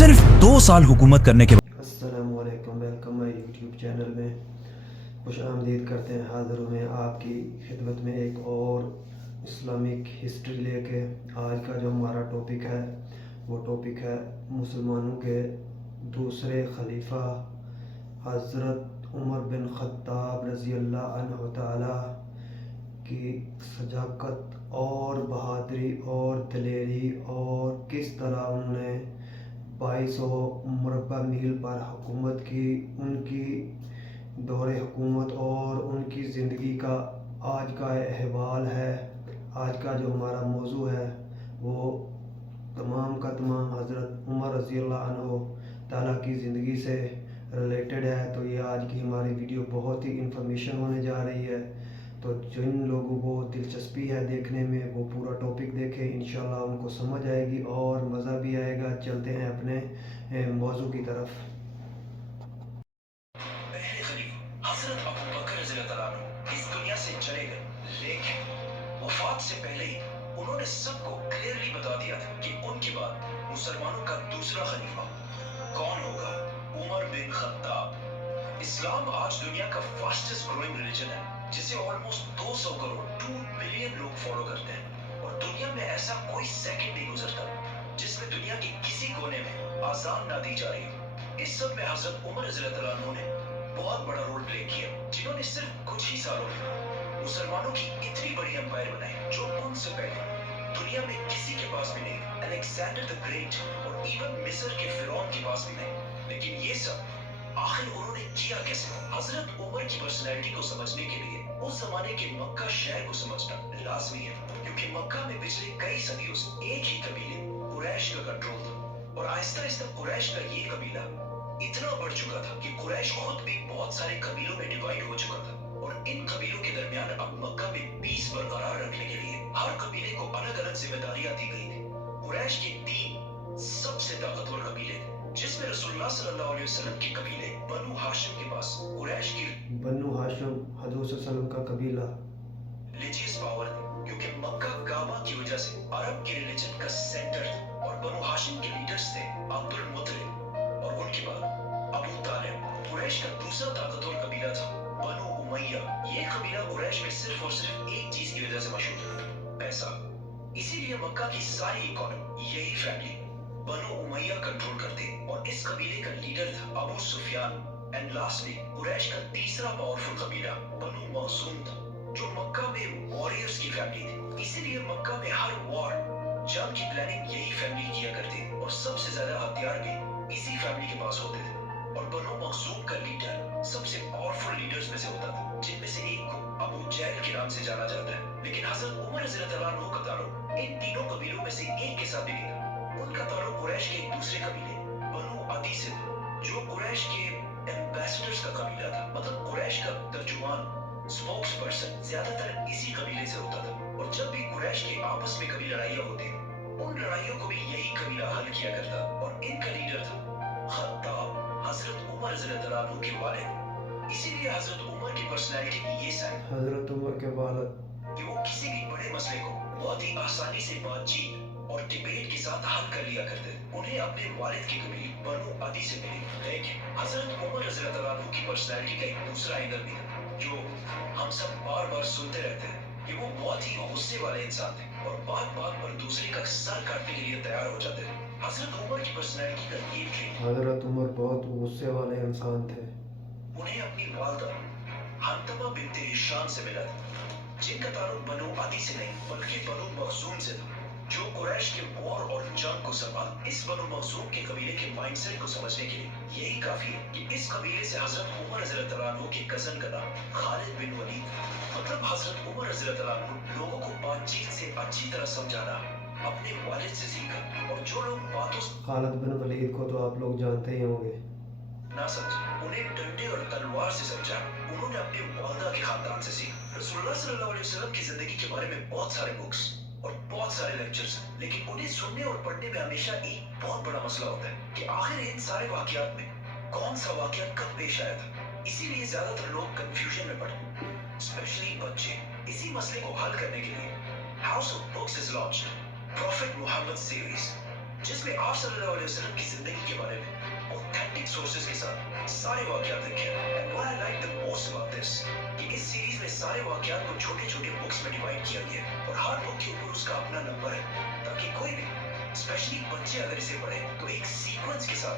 صرف 2 سال حکومت کرنے کے السلام علیکم، ویلکم مائی یوٹیوب چینل میں خوش آمدید کرتے ہیں۔ حاضر ہوئے آپ کی خدمت میں ایک اور اسلامک ہسٹری لے کے۔ آج کا جو ہمارا ٹاپک ہے وہ ٹاپک ہے مسلمانوں کے دوسرے خلیفہ حضرت عمر بن خطاب رضی اللہ عنہ تعالی کی سجاکت اور بہادری اور دلیری، اور کس طرح انہوں نے 2200 مربع میل پر حکومت کی، ان کی دور حکومت اور ان کی زندگی کا آج کا احوال ہے۔ آج کا جو ہمارا موضوع ہے وہ تمام کا تمام حضرت عمر رضی اللہ عنہ تعالیٰ کی زندگی سے ریلیٹڈ ہے۔ تو یہ آج کی ہماری ویڈیو بہت ہی انفارمیشن ہونے جا رہی ہے، تو جن لوگوں کو دلچسپی ہے دیکھنے میں وہ پورا ٹاپک دیکھیں، انشاءاللہ ان کو سمجھ آئے گی اور مزہ بھی آئے گا۔ چلتے ہیں اپنے موضوع کی طرف۔ پہلے خلیفہ حضرت ابو بکر رضی اللہ عنہ اس دنیا سے چلے گئے، لیکن وفات سے پہلے ہی انہوں نے سب کو کلیئرلی بتا دیا تھا کہ ان کے بعد مسلمانوں کا دوسرا خلیفہ کون ہوگا؟ عمر بن خطاب۔ اسلام آج دنیا کا فاسٹسٹ گروئنگ ریلیجن ہے، جسے آلموسٹ 200 کروڑ 2 بلین لوگ فالو کرتے ہیں، اور دنیا میں ایسا کوئی سیکنڈ نہیں گزرتا جس میں دنیا کے کسی کونے میں آزان نہ دی جا رہی ہو۔ اس سب میں حضرت عمر رضی اللہ عنہ نے بہت بڑا رول پلے کیا، جنہوں نے صرف کچھ ہی سالوں میں مسلمانوں کی اتنی بڑی امپائر بنائی جو ان سے پہلے دنیا میں کسی کے پاس بھی نہیں، الیگزینڈر دی گریٹ اور ایون مصر کے فرعون کے پاس بھی نہیں۔ لیکن یہ سب آخر انہوں نے کیا کیسے؟ حضرت عمر کی پرسنالٹی کو سمجھنے کے لیے اس زمانے کے مکہ شہر کو سمجھنا لازمی ہے، کیونکہ مکہ میں پچھلے کئی صدیوں سے ایک ہی قبیلے قریش کا کنٹرول تھا، اور آہستہ آہستہ قریش کا یہ قبیلہ اتنا بڑھ چکا تھا کہ قریش خود بھی بہت سارے قبیلوں میں ڈیوائیڈ ہو چکا تھا، اور ان قبیلوں کے درمیان اب مکہ میں پیس برقرار رکھنے کے لیے ہر قبیلے کو الگ الگ ذمہ داریاں دی گئی تھی۔ قریش کے 3 سب سے طاقتور قبیلے تھے، جس میں رسول اللہ صلی اللہ علیہ وسلم کے قبیلے بنو ہاشم کے پاس قریش کی بنو ہاشم حضور صلی اللہ علیہ وسلم کا قبیلہ ریلیجیس پاور تھی، کیونکہ مکہ کعبہ کی وجہ سے عرب کے ریلیجن کا سینٹر تھا، اور بنو ہاشم کے لیڈرز تھے عبد المطلب، اور ان کے بعد ابو طالب۔ قریش کا دوسرا طاقتور قبیلہ تھا بنو امیہ۔ یہ قبیلہ قریش میں صرف اور صرف ایک چیز کی وجہ سے مشہور تھا، پیسہ۔ اسی لیے مکہ کی ساری اکانومی یہی فیملی بنو امیہ کنٹرول کرتے، اور اس قبیلے کا لیڈر تھا ابو سفیان۔ اینڈ لاسٹلی قریش کا تیسرا پاورفل قبیلہ بنو مخزوم تھا، جو مکہ میں واریئرز کی فیملی تھی۔ اسی لیے مکہ میں ہر وار جنگ کی پلاننگ یہی فیملی کیا کرتی، اور سب سے زیادہ ہتھیار بھی اسی فیملی کے پاس ہوتے تھے۔ اور بنو مخزوم کا لیڈر سب سے پاورفل لیڈرز میں سے ہوتا تھا، جن میں سے ایک کو ابو جہل کے نام سے جانا جاتا ہے۔ لیکن حضرت عمر رضی اللہ عنہ کا تعلق ان تینوں قبیلوں میں سے ایک کے ساتھ بھی نہیں تھا، ان کا تعلق قریش کے ایک دوسرے قبیلے بنو عدی سے تھا، جو قریش کے ایمبیسڈرز کا قبیلہ تھا، مطلب قریش کا ترجمان، اسپوکس پرسن زیادہ تر اسی قبیلے سے ہوتا تھا۔ اور جب بھی قریش کے آپس میں کبھی لڑائیاں ہوتی، ان لڑائیوں کو بھی یہی قبیلہ حل کیا کرتا، اور ان کا لیڈر تھا خطاب، حضرت عمر رضی اللہ عنہ کے والد۔ اسی لیے حضرت عمر کی پرسنالٹی کی یہ سائن حضرت عمر کے والد کہ وہ کسی بھی بڑے مسئلے کو بہت ہی آسانی سے بات چیت اور ڈیبیٹ کے ساتھ حل کر لیا کرتے تھے۔ انہیں اپنے والد کی قبیلے بنو عدی سے ملی، لیکن حضرت عمر رضی اللہ عنہ کی پرسنالٹی کا ایک دوسرا اینگل بھی تھا، جو ہم سب بار بار سنتے رہتے ہیں کہ وہ بہت ہی غصے والے انسان تھے، اور بات بات پر دوسرے کا سر کاٹنے کے لیے تیار ہو جاتے تھے۔ حضرت عمر کی پرسنالٹی کا یہ ٹریٹ حضرت عمر بہت غصے والے انسان تھے۔ انہیں اپنی والدہ حنتمہ بنت ہشام سے ملا تھا، جن کا تعلق بنو عدی سے نہیں بلکہ بنو مخزوم سے تھا، جو قریش کے وار اور جنگ کو سنبھال۔ اس بنو مخزوم کے قبیلے کے مائنڈ سیٹ کو سمجھنے کے لیے یہی کافی ہے کہ اس قبیلے سے حضرت عمر رضی اللہ عنہ کے کزن کا نام خالد بن ولید تھا۔ مطلب حضرت عمر رضی اللہ عنہ لوگوں کو بات چیت سے اچھی طرح سمجھانا اپنے والد سے سیکھا، اور جو لوگ باتوں سے خالد بن ولید کو تو آپ لوگ جانتے ہی ہوں گے۔ نہ سمجھے انہیں ڈنڈے اور تلوار سے سمجھا، انہوں نے اپنے والدہ کے خاندان سے سیکھا۔ رسول اللہ صلی اللہ علیہ وسلم کی زندگی کے بارے میں بہت سارے بکس اور بہت سارے لیکچرز، لیکن انہیں سننے اور پڑھنے میں ہمیشہ ایک بہت بڑا مسئلہ ہوتا ہے کہ آخر ان سارے واقعات میں کون سا واقعہ کب پیش آیا تھا۔ اسی لیے زیادہ تر لوگ کنفیوژن میں پڑے، اسپیشلی بچے۔ اسی مسئلے کو حل کرنے کے لیے house of books is launched prophet Muhammad series, جس میں آپ صلی اللہ علیہ وسلم کی زندگی کے सारे वाकयात लिखे हैं। And what I like the most about this कि इस सीरीज में सारे वाकयात को छोटे-छोटे बुक्स में डिवाइड किया गया है और हर बुक के ऊपर उसका अपना नंबर है ताकि कोई भी स्पेशली बच्चे अगर इसे पढ़े तो एक सीक्वेंस के साथ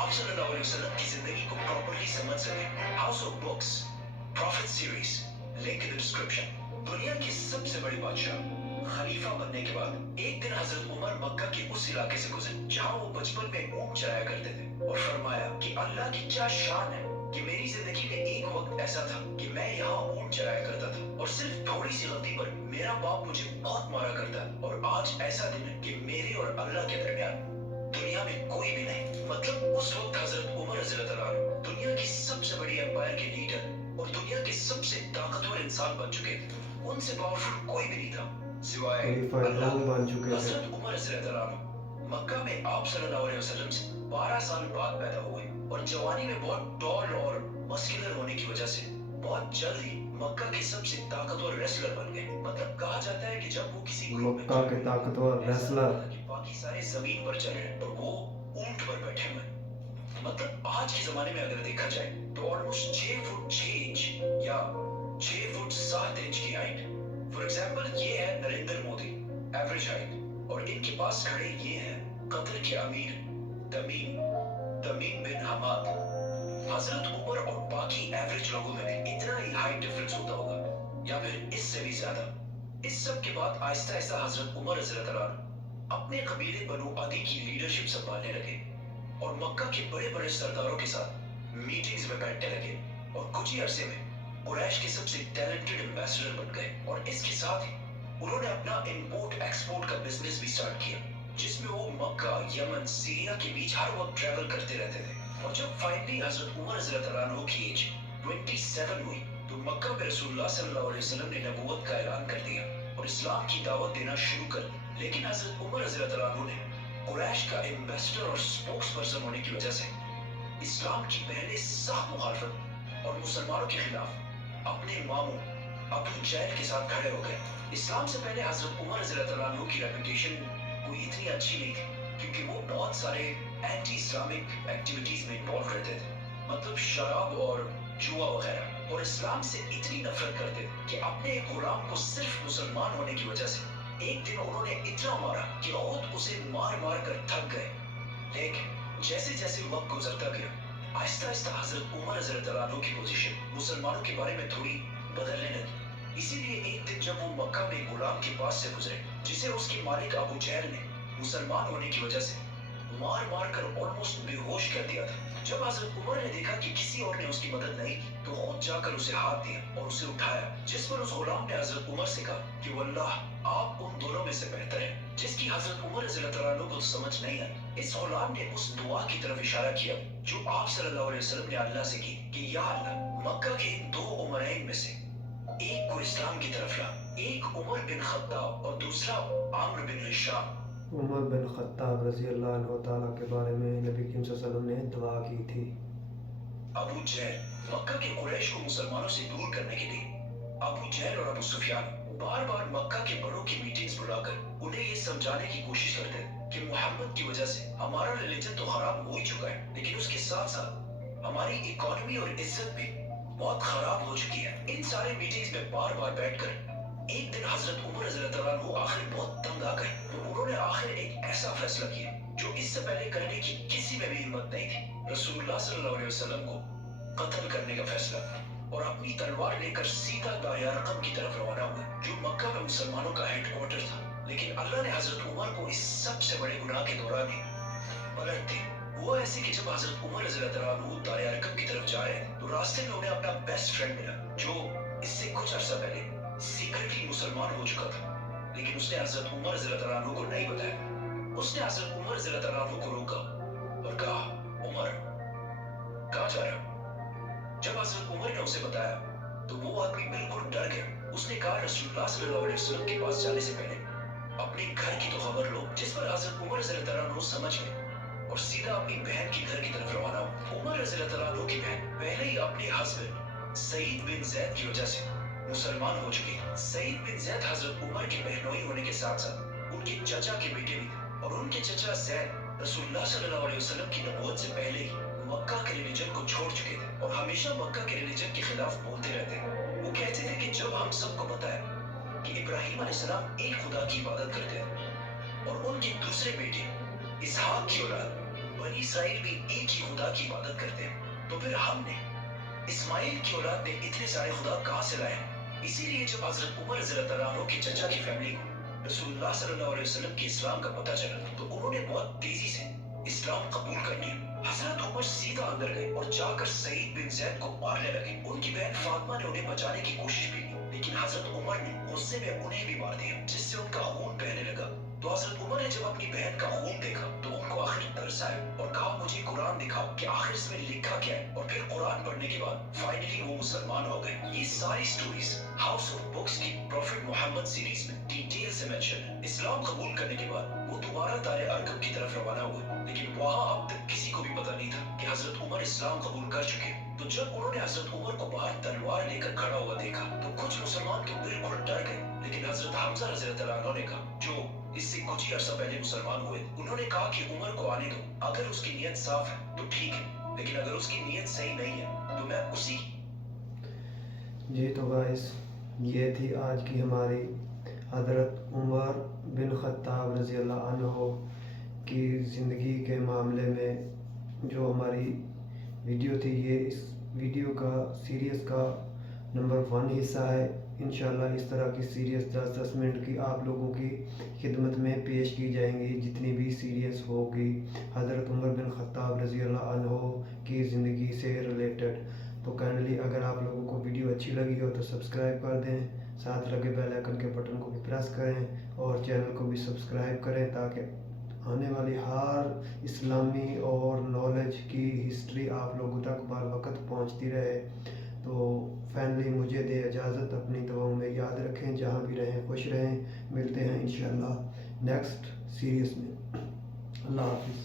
आप सल्लल्लाहु अलैहि वसल्लम की जिंदगी को प्रॉपर्ली समझ सके। House of books profit series, link in the description. दुनिया की सबसे बड़ी बादशाह खलीफा बनने के बाद एक दिन हजरत उमर मक्का के उस इलाके से गुजरे जहां वो बचपन में ऊंट चराया करते थे और फरमाया कि अल्लाह की क्या शान है कि मेरी जिंदगी में एक वक्त ऐसा था कि मैं यहाँ ऊंट चराया करता था और सिर्फ थोड़ी सी गलती पर मेरा बाप मुझे बहुत मारा करता और आज ऐसा दिन है कि मेरे और अल्लाह के दरमियान दुनिया में कोई भी नहीं। मतलब उस वक्त हजरत उमर रज़ियल्लाहु अन्हु दुनिया की सबसे बड़ी एम्पायर के लीडर और दुनिया के सबसे ताकतवर इंसान बन चुके थे। उनसे पावरफुल कोई भी नहीं था सिवाय अल्लाह। हजरत उमर रज़ियल्लाहु अन्हु मक्का में आप सल्लल्लाहु अलैहि वसल्लम से 12 साल बाद पैदा हुए और जवानी में बहुत टॉल और मस्कुलर होने की वजह से बहुत जल्द ही मक्का के सबसे ताकतवर रेसलर बन गए। मतलब कहा जाता है कि जब वो किसी मक्का के ताकतवर रेसलर बाकी सारे जमीन पर चल रहे और वो ऊंट पर बैठे हुए। मतलब आज के जमाने में अगर देखा जाए तो ऑलमोस्ट 6 फुट 6 इंच या 6 फुट 7 इंच की हाइट। फॉर एग्जांपल ये है नरेंद्र मोदी, एवरेज हाइट, और इनके पास खड़े ये हैं कतर के अमीर तमीम बिन हमाद। हजरत उमर और बाकी एवरेज लोगों में भी इतना ही हाइट डिफरेंस होता होगा या फिर इससे भी ज्यादा। इस सब के बाद आहिस्ता आहिस्ता हजरत उमर रज़ियल्लाहु अन्हु अपने कबीले बनु अदी की लीडरशिप संभालने लगे और मक्का के बड़े बड़े सरदारों के साथ मीटिंग्स में बैठने लगे और कुछ ही अरसे में कुरैश के सबसे टैलेंटेड एम्बेसडर बन गए। और इसके साथ ही उन्होंने अपना इंपोर्ट एक्सपोर्ट का बिजनेस भी स्टार्ट किया जिसमें वो मक्का, यमन, सीरिया के बीच हर वक्त ट्रैवल करते रहते थे। और जब फाइनली हजरत उमर रज़ियल्लाहु अन्हु की एज 27 हुई तो मक्का में रसूलुल्लाह सल्लल्लाहु अलैहि वसल्लम ने नबूवत का ऐलान कर दिया और इस्लाम की दावत देना शुरू कर दी। लेकिन हजरत उमर रज़ियल्लाहु अन्हु ने कुरैश का एम्बेसडर और स्पोक्स पर्सन होने की वजह से इस्लाम की पहले सख्त मुखालफत और मुसलमानों के खिलाफ अपने मामू अबू जहल के साथ खड़े हो गए। इस्लाम से पहले हजरत उमर रज़ियल्लाहु अन्हु की रेपुटेशन कोई इतनी अच्छी नहीं थी क्योंकि वो बहुत सारे एंटी इस्लामिक एक्टिविटीज में इन्वॉल्व रहते थे, मतलब शराब और जुआ वगैरह, और इस्लाम से इतनी नफरत करते थे कि अपने एक गुलाम को सिर्फ मुसलमान होने की वजह से एक दिन उन्होंने इतना मारा कि खुद उसे मार मार कर थक गए। लेकिन जैसे जैसे वक्त गुजरता गया आहिस्ता आहिस्ता हजरत उमर रज़ियल्लाहु अन्हु की पोजीशन मुसलमानों के बारे में थोड़ी बदलने लगी। इसीलिए एक दिन जब वो मक्का में गुलाम के पास से गुजरे जिसे उसके मालिक अबू जहल ने मुसलमान होने की वजह से मार मार कर ऑलमोस्ट बेहोश कर दिया था। जब हजरत उमर ने देखा कि किसी और ने उसकी मदद नहीं की तो खुद जाकर उसे हाथ दिया और उसे उठाया, जिस पर उस गुलाम ने हजरत उमर से कहा कि वल्लाह आप उन दोनों में से बेहतर हैं, जिसकी हजरत उमर रज़ियल्लाहु अन्हु को समझ नहीं आई। इस गुलाम ने उस दुआ की तरफ इशारा किया जो आप सल्लल्लाहु अलैहि वसल्लम ने अल्लाह से की कि या अल्लाह मक्का के इन 2 उमरैन में से एक को इस्लाम की तरफ ला, एक उमर बिन खत्ताब और दूसरा आमर bin Hisham. Umar bin Khattab रज़ियल्लाहु अन्हु ताला के बारे में नबी करीम सल्लल्लाहु अलैहि वसल्लम ने दुआ की थी। अबू जहल मक्का के कुरैश को मुसलमानों से दूर करने के लिए अबू जहल और अबू सुफियान बार बार मक्का के बड़ों की मीटिंग्स बुलाकर उन्हें ये समझाने की कोशिश करते कि मोहम्मद की वजह से हमारा रिलीजन तो खराब हो ही चुका है, लेकिन उसके साथ साथ हमारी इकोनॉमी और इज्जत भी बहुत खराब हो चुकी है। इन सारे मीटिंग्स में बार बार बैठकर एक दिन हजरत उमर रज़ियल्लाहु अन्हु आखिर बहुत तंग आ गए तो उन्होंने आखिर एक ऐसा फैसला किया जो इससे पहले करने की किसी में भी हिम्मत नहीं थी। रसूलुल्लाह सल्लल्लाहु अलैहि वसल्लम को कत्ल करने का फैसला और अपनी तलवार लेकर सीधा दारिया रकम की तरफ रवाना हुए जो मक्का में मुसलमानों का हेडक्वार्टर था। लेकिन अल्लाह ने हजरत उमर को इस सबसे बड़े गुनाह के दौरान ही पलट दी। वो ऐसे कि जब हजरत उमर रज़ियल्लाहु अन्हु दारिया रकम की तरफ जा रहे हैं तो रास्ते में उन्हें अपना बेस्ट फ्रेंड मिला जो इससे कुछ अर्सा पहले सीक्रेटली मुसलमान हो चुका था, लेकिन उसने हजरत उमर रज़ियल्लाहु अन्हु को नहीं बताया। उसने हजरत उमर रज़ियल्लाहु अन्हु को रोका और कहा, उमर कहाँ जा रहे हो? जब हजरत उमर ने उसे बताया तो वो आदमी बिल्कुल डर गया। उसने कहा, रसूलुल्लाह सल्लल्लाहु अलैहि वसल्लम के पास जाने से पहले अपने घर की तो खबर लो। जिस पर हजरत उमर रज़ियल्लाहु अन्हु समझ गए और सीधा अपनी बहन के घर की तरफ रवाना हुए। उमर रज़ियल्लाहु अन्हु की बहन पहले ही अपने हस्बैंड सईद बिन ज़ैद की वजह से मुसलमान हो चुकी। सईद बिन ज़ैद हजरत उमर के बहनोई होने के साथ साथ उनके चचा के बेटे भी थे और उनके चचा ज़ैद रसूलुल्लाह सल्लल्लाहु अलैहि वसल्लम की नबूवत से पहले ही मक्का के रिलीजन को छोड़ चुके थे और हमेशा मक्का के रिलीजन के खिलाफ बोलते रहते। वो कहते थे कि जब हम सबको पता है कि इब्राहिम अलैहिस्सलाम एक खुदा की इबादत करते थे और उनके दूसरे बेटे इसहाक की औलाद बनी इसराइल भी एक ही खुदा की इबादत करते हैं, तो फिर हमने इस्माइल की औलाद ने इतने सारे खुदा कहाँ से लाए? इसीलिए जब हजरत उमर रज़ियल्लाहु अन्हु के चचा की फैमिली को रसूलुल्लाह सल्लल्लाहु अलैहि वसल्लम के इस्लाम का पता चला तो उन्होंने बहुत तेजी से इस्लाम कबूल कर लिया। हजरत उमर सीधा अंदर गए और जाकर सईद बिन ज़ैद को मारने लगे। उनकी बहन फातिमा ने उन्हें बचाने की कोशिश भी की, लेकिन हजरत उमर ने गुस्से में उन्हें भी मार दिया, जिससे उनका खून बहने लगा। तो हजरत उमर ने जब अपनी बहन का खून देखा तो उनको आखिर तरस आया और कहा, मुझे कुरान दिखाओ कि आखिर इसमें लिखा क्या है। और फिर कुरान पढ़ने के बाद फाइनली वो मुसलमान हो गए। ये सारी स्टोरीज हाउस ऑफ बुक्स की प्रॉफिट मोहम्मद सीरीज में डिटेल से मेंशन है। इस्लाम कबूल करने के बाद वो दोबारा दारे अरकम की तरफ रवाना हुए, लेकिन वहाँ अब तक किसी को भी पता नहीं था कि हजरत उमर इस्लाम कबूल कर चुके। तो जब उन्होंने हजरत उमर को बाहर तलवार लेकर खड़ा हुआ देखा तो कुछ मुसलमान तो बिल्कुल डर गए, लेकिन हजरत हमजा रज़ियल्लाहु अन्हु ने कहा, जो इससे कुछ ही अर्सा पहले मुसलमान हुए, उन्होंने कहा कि उमर को आने दो, अगर उसकी नीयत साफ है तो ठीक है, लेकिन अगर उसकी नीयत सही नहीं है तो मैं उसी। जी तो गाइस, ये थी आज की हमारी हज़रत उमर बिन ख़त्ताब रज़ियल्लाहु अन्हु की ज़िंदगी के मामले में जो हमारी वीडियो थी। ये इस वीडियो का सीरीज़ का नंबर 1 हिस्सा है। इंशाल्लाह इस तरह की सीरीज़ 10-10 मिनट की आप लोगों की खिदमत में पेश की जाएंगी, जितनी भी सीरीज़ होगी हज़रत उमर बिन ख़त्ताब रज़ियल्लाहु अन्हु की ज़िंदगी से रिलेटेड। तो काइंडली अगर आप लोगों को वीडियो अच्छी लगी हो तो सब्सक्राइब कर दें, साथ लगे बेल आइकन के बटन को भी प्रेस करें और चैनल को भी सब्सक्राइब करें, ताकि आने वाली हर इस्लामी और नॉलेज की हिस्ट्री आप लोगों तक बर वक्त पहुँचती रहे। तो फाइनली मुझे दे इजाज़त, अपनी दुआओं में याद रखें, जहाँ भी रहें खुश रहें। मिलते हैं इंशाल्लाह नेक्स्ट सीरीज़ में। अल्लाह हाफिज़।